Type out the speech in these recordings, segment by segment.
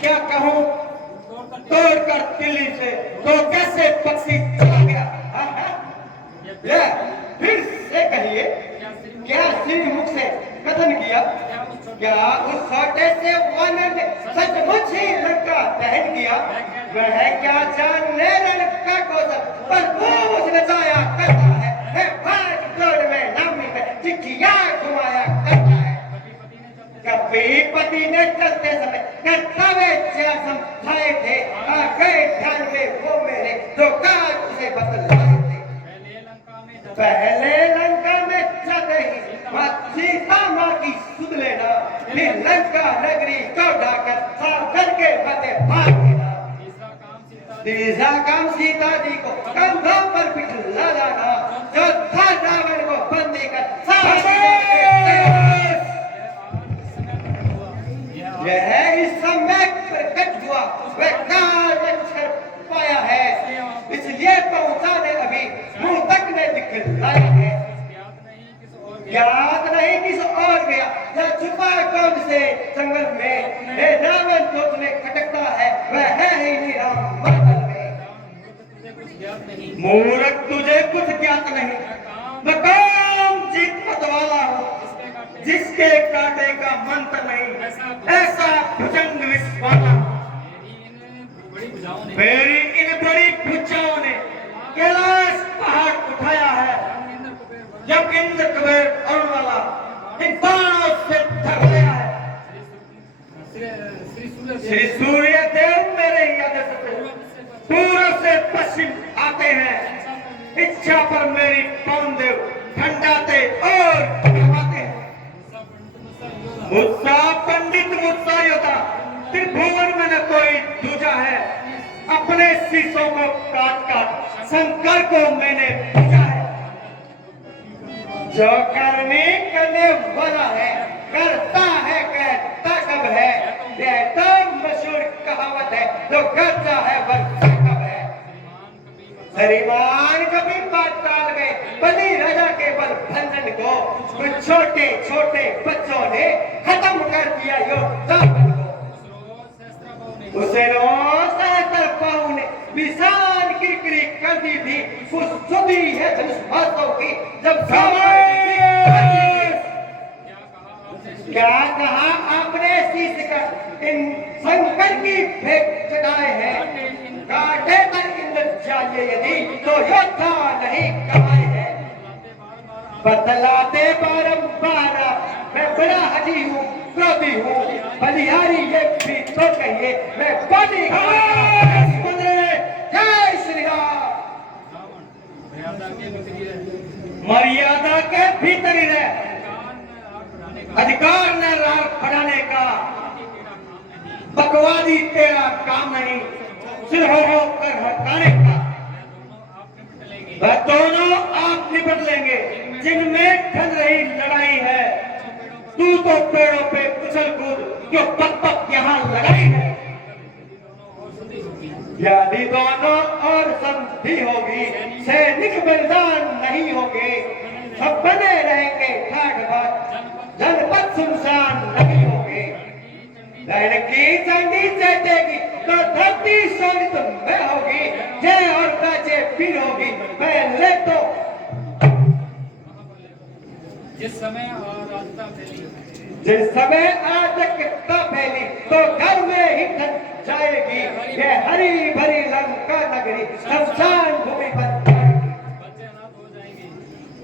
क्या कहूँ तोड़कर तिल्ली से तो कैसे पक्षी चला गया। हाँ, हाँ। ये फिर से कहिए, क्या श्रीमुख से कथन किया, क्या उस छोटे से वानर ने सचमुच ही लंका दहन किया। वह क्या जाने लंका को पर खूब नचाया करता है भाग दौड़ में नामी में चिट्ठियां घुमाया करता है। कभी पति ने चलते समय कर्तव्य क्या समझाए थे, आ गए ध्यान में वो मेरे जो काज उसे बतलाए थे। पहले लंका में जाते ही सीता माँ की सुध लेना, फिर लंका नगरी को ढाकर सागर के बते भाग देना। तीसरा काम सीता जी को कंधों पर बिठा लाना, चौथा रावण को बंदी कर यह इस समय प्रकट हुआ, वह कार्य कर पाया है, इसलिए पहुंचाने अभी मुंह तक ने दिखलाया है। याद नहीं किस और गया या छुपा कौन से जंगल में, हे रावण को तुम्हें खटकता है वह है ही नहीं राम मंडल में। मूर्ख तुझे कुछ ज्ञात नहीं, मैं काम जीत मतवाला हूँ, जिसके कांटे का मंत्र नहीं ऐसा भुजंग विश्वाला। मेरी इन बड़ी भुजाओं ने कैलाश पहाड़ उठाया है, जब इंद्र कुबेर और वाला इन बाणों से थक गया है। श्री सूर्य देव मेरे ही आदेश से पूर्व से पश्चिम आते हैं, इच्छा पर मेरी पवन देव ठंडाते और गवाते हैं। मुत्सा पंडित मुत्सा योद्धा त्रिभुवन में न कोई दूजा है, अपने शीशों को काट काट शंकर को मैंने पूजा है। जो करने करने वाला है करता है कहता कब है, यह तो मशहूर कहावत है जो करता है वर्षा कब है। श्रीमान कभी पाताल में बलि राजा के बल भंजन को कुछ छोटे छोटे बच्चों ने खत्म कर दिया योद्धा बल को। उसे सहस्त्रबाहु ने विशाल किरकिरी कर दी थी, उस सुधी है धनुष की जब क्या कहा आपने शीश का इन शंकर की भेंट चढ़ाए हैं, काटे तक इंद्र चाहिए यदि तो योद्धा नहीं कमाए हैं। बतलाते बारंबार मैं बड़ा हजी हूँ क्रोधी हूँ, बलिहारी ये भी तो कहिए मैं बड़ी जय श्री राम। मर्यादा के भीतर ही रह, अधिकार न राग बढ़ाने का, बकवादी तेरा काम नहीं, सिर हो कर हटाने का। वह दोनों आप निपट लेंगे जिनमें ढल रही लड़ाई है, तू तो पेड़ों पे उछल कूद जो पक पक यहाँ लगाई है। यदि दोनों और संधि होगी सैनिक बलिदान नहीं होंगे, सब बने रहेंगे ठाठ बाट, जनपद सुनसान नहीं होंगे। रण की चंडी चेतेगी तो धरती शोभित में होगी, जय और बाजे फिर होगी पहले तो। जिस समय अराजकता फैली, जिस समय अराजकता फैली तो घर में ही ढल जाएगी ये हरी भरी लंका नगरी, शमशान भूमि बन जाएगी।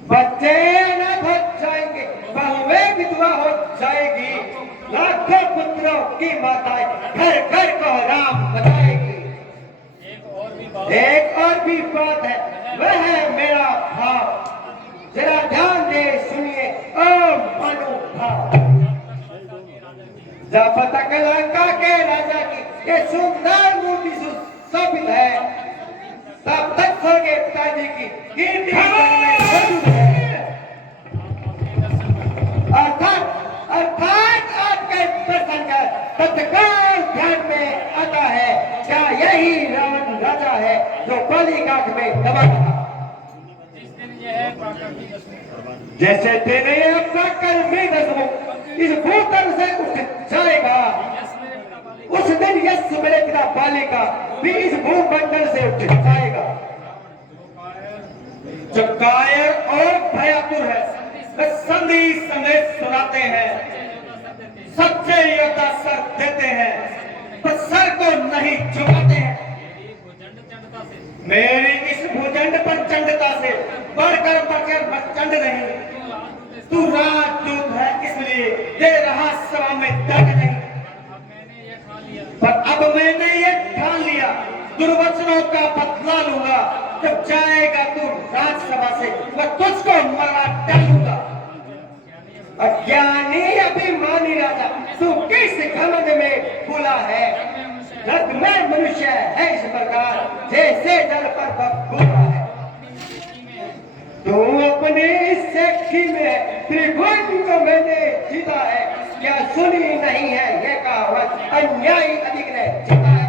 बच्चे अनाथ हो जाएंगे, बहुएं विधवा हो जाएगी, लाखों पुत्रों की माताएं घर घर को राम बताएगी। एक और भी बात है, वह है मेरा भाव, जरा ध्यान दे सुनिए ओ मनुभाव। जब तक लंका के राजा की ये सुंदर मूर्ति सुशोभित है, तब तक स्वर्गीय पिताजी की कीर्ति है। अर्थात आज के दर्शन कर तत्काल ध्यान में आता है, क्या यही रावण राजा है जो बलि काठ में दबा था। जैसे दिन अपना कर्मी दसमुख इस भूतल से उठ जाएगा, उस दिन यश मेरे पिता बाली का भी इस भूमंडल से उठ जाएगा। जो कायर और भयातुर है वे संधि संदेश सुनाते हैं, सच्चे योद्धा सर देते हैं पर सर को नहीं झुकाते हैं। मेरी इस भूचंड पर चंडता से बढ़कर चंड नहीं, तू राजदूत है इसलिए दे रहा सभा में दंड नहीं। पर अब मैंने ये ठान लिया, दुर्वचनों का बदला लूंगा। जब जाएगा तू राजसभा से मैं तुझको मरा डालूंगा। अज्ञानी अभिमानी राजा, तू किस घमंड में फूला है? रक्त में मनुष्य है इस प्रकार जैसे जल पर बबूला है। तू अपनी सेठी में त्रिभुवन को मैंने जीता है, क्या सुनी नहीं है ये कहावत? अन्यायी अधिक ने जीता है।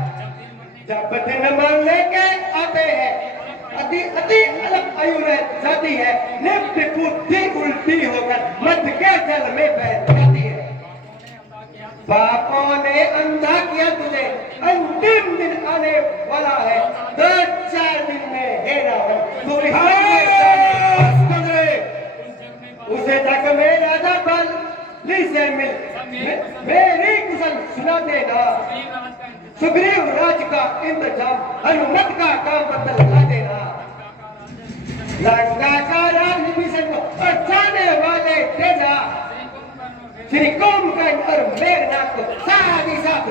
जब दिन मानने के आते हैं अति अति अलग आयु रह जाती है, निप्त बुद्धि उल्टी होकर मध्य के जल में बह जाती है। पापों ने अंधा किया तुझे, अंतिम दिन आने वाला है, 2-4 दिन में हे रावण तू उसे तक में राजा बलि से मिल मेरी कुशल सुना देना। सुग्रीव राज का इंतजाम हनुमत का काम बदला देना। लंका का राज विभीषण को और जाने वाले तेजा श्री कुंभकर्ण और मेघनाथ को साथ ही साथ